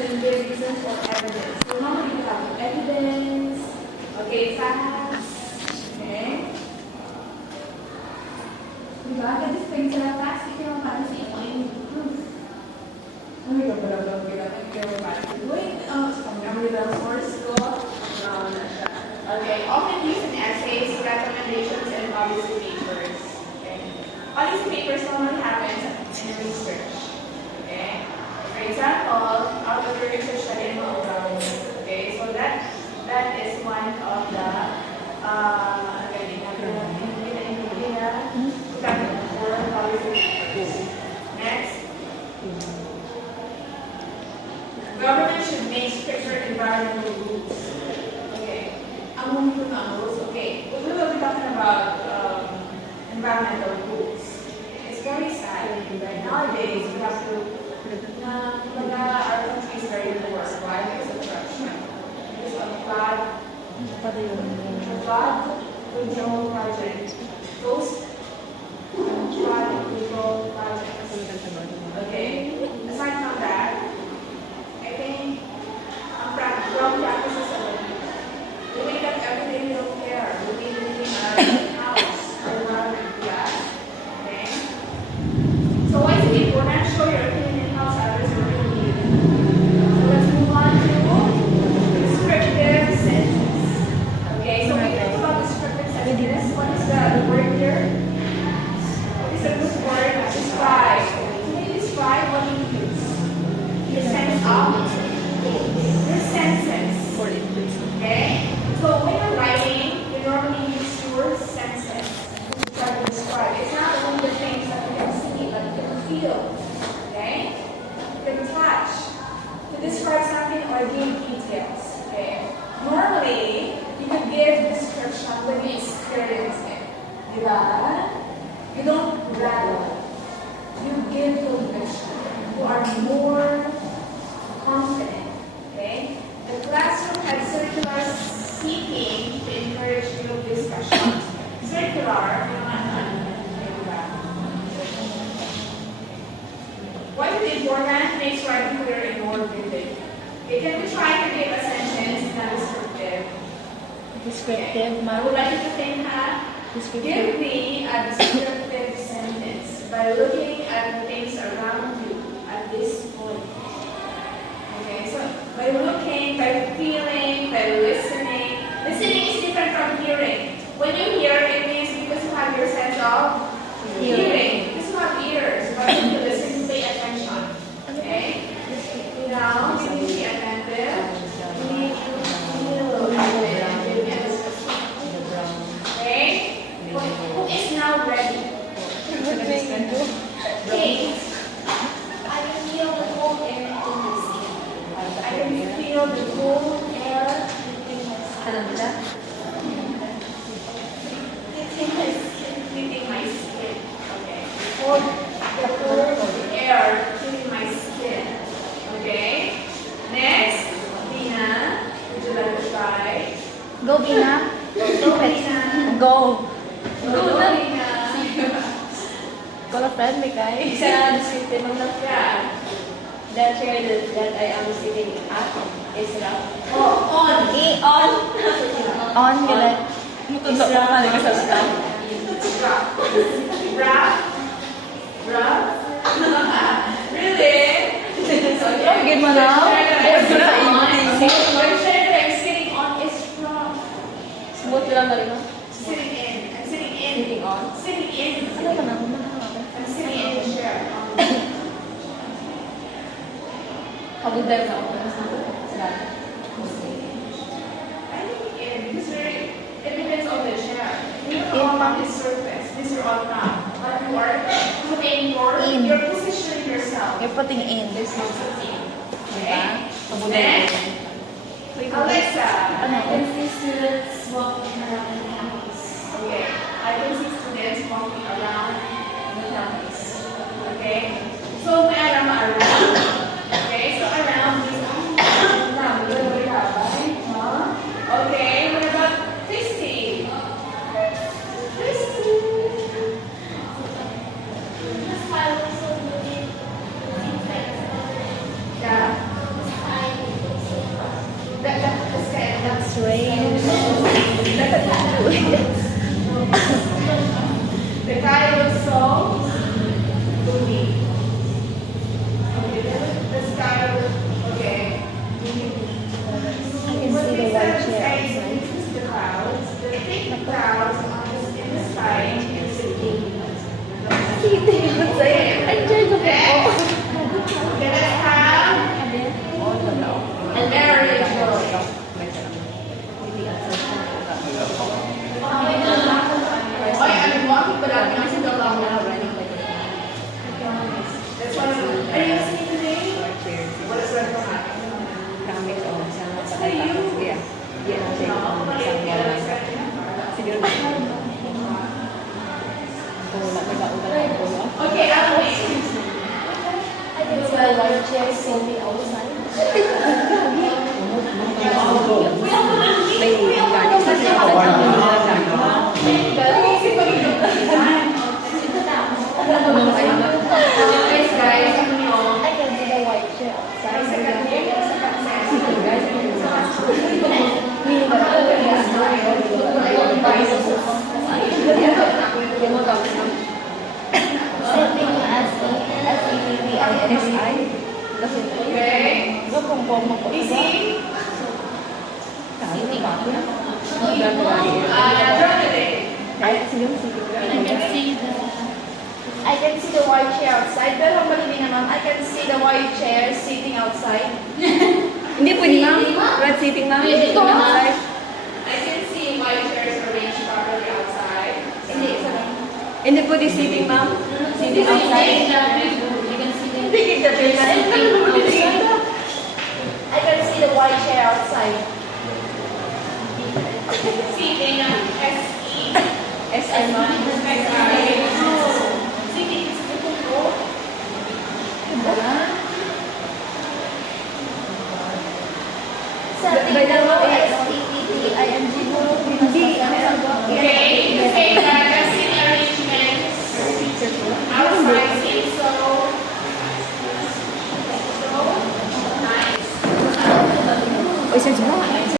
and give reasons or evidence. So normally we have evidence, okay, facts, okay. Diba? Ganito pa yung sa facts, hindi naman paano sa yung proof. Ano yung balabang bilang ang kaya paano? Wait, ang bilang source ko, okay, often used in essays, recommendations, and policy papers. Okay. Policy papers normally happens in research. Okay. For example, out of your research study in Maurang. Okay, so that is one of the Next. Government should make stricter environmental rules. Okay. Okay. We will be talking about environmental rules. It's very sad. Right? Nowadays, we have to. Our country is very poor. Why? Because of corruption. Because of flood control project. Those flood control projects. Okay. Aside from that, I think wrong practices of we wake up every day, we don't care. We live in our house, our environment, yeah. Okay? So why is it important? Show your opinion in house others are really. So let's move on to descriptive sentences. Okay, so we talked about descriptive sentences. What is the word here? What is the good word? Describe. Can you describe what you use? The sense of your senses. Okay? So when you're writing, you normally use your senses to try to describe. It's not only the things that you can see, but you can feel. Okay? You can touch. To describe something or give details. Okay? Normally, you could give description when you experience it. Diba? You don't rattle. You give conviction. You are more confident. Okay? The classroom had circular seating to encourage group discussions. Circular, why is it important? Makes writing clear and more vivid. Okay, can we try to give a sentence that is descriptive? Descriptive, Okay. I would like you to think, Descriptive. give me a descriptive sentence by looking at the things around you at this point. Okay, so by looking, by feeling, by listening. Listening is different from hearing. When you hear, it means because you have your sense of hearing. Because you have ears, but when you listen, you pay attention. Okay? Now, you need to be attentive. You need to feel attentive. Okay? Who is now ready? Okay. I can feel the cold air in my skin. I can feel the cold air hitting my skin. Hitting my skin. Okay. The cold air hitting my skin. Okay. Next, Dina, would you like to try? Go, Bina. Go, Dina. Go. Go, Dina. Call a friend, Mikay. Sa descriptive ng Yeah. the chair that I am sitting at is rough. Oh, on. On. On, gila. Is rough. Rough. Rough. Really? Oh, good mo na. Sitting on is rough. Smooth lang na rin. Sitting in. I'm sitting in. Sitting on. Sitting in. Ano ka na? I'm sitting in the chair. Kabudal na ako. I think in because it depends on the chair. You are on this surface. These are all now. But you are putting In. you're positioning yourself. You're putting in. There's no sitting. Diba? Okay? Next. Alexa. Ano? I can see students walking around the campus. Okay. I can see students walking around the campus. Okay. So may alam around. Okay. So around is around. Okay. What about Christy? Christy. Yeah. The sky looks so gloomy. Okay, the sky looks okay. I can see the white chair outside. The clouds, the thick clouds in the sky is Sitting outside. Enjoy the Next, photo. let us have a marriage. Oy, ano mo? Ako pala, pinasigaw lang ako. That's one of them. Are you listening to me? What is that for? Okay, I'll wait. I can see the white chair sitting outside. I can see the white chair Sitting S-E-T-T-I-N-G. Okay. Easy. I can see the white chair outside. Pero ang malibing naman, I can see the white chair sitting outside. Hindi pwede ma'am. Red seating ma'am. Pwede to, ma'am. I can see white chairs arranged properly outside. Hindi, isa lang. Hindi pwede seating ma'am. Seating outside. Hindi kita pwede. I can see the white chair outside. Seating, S-E. SI ma'am. Setting By the way, S-E-T-T-I-N-G. Hindi. Okay.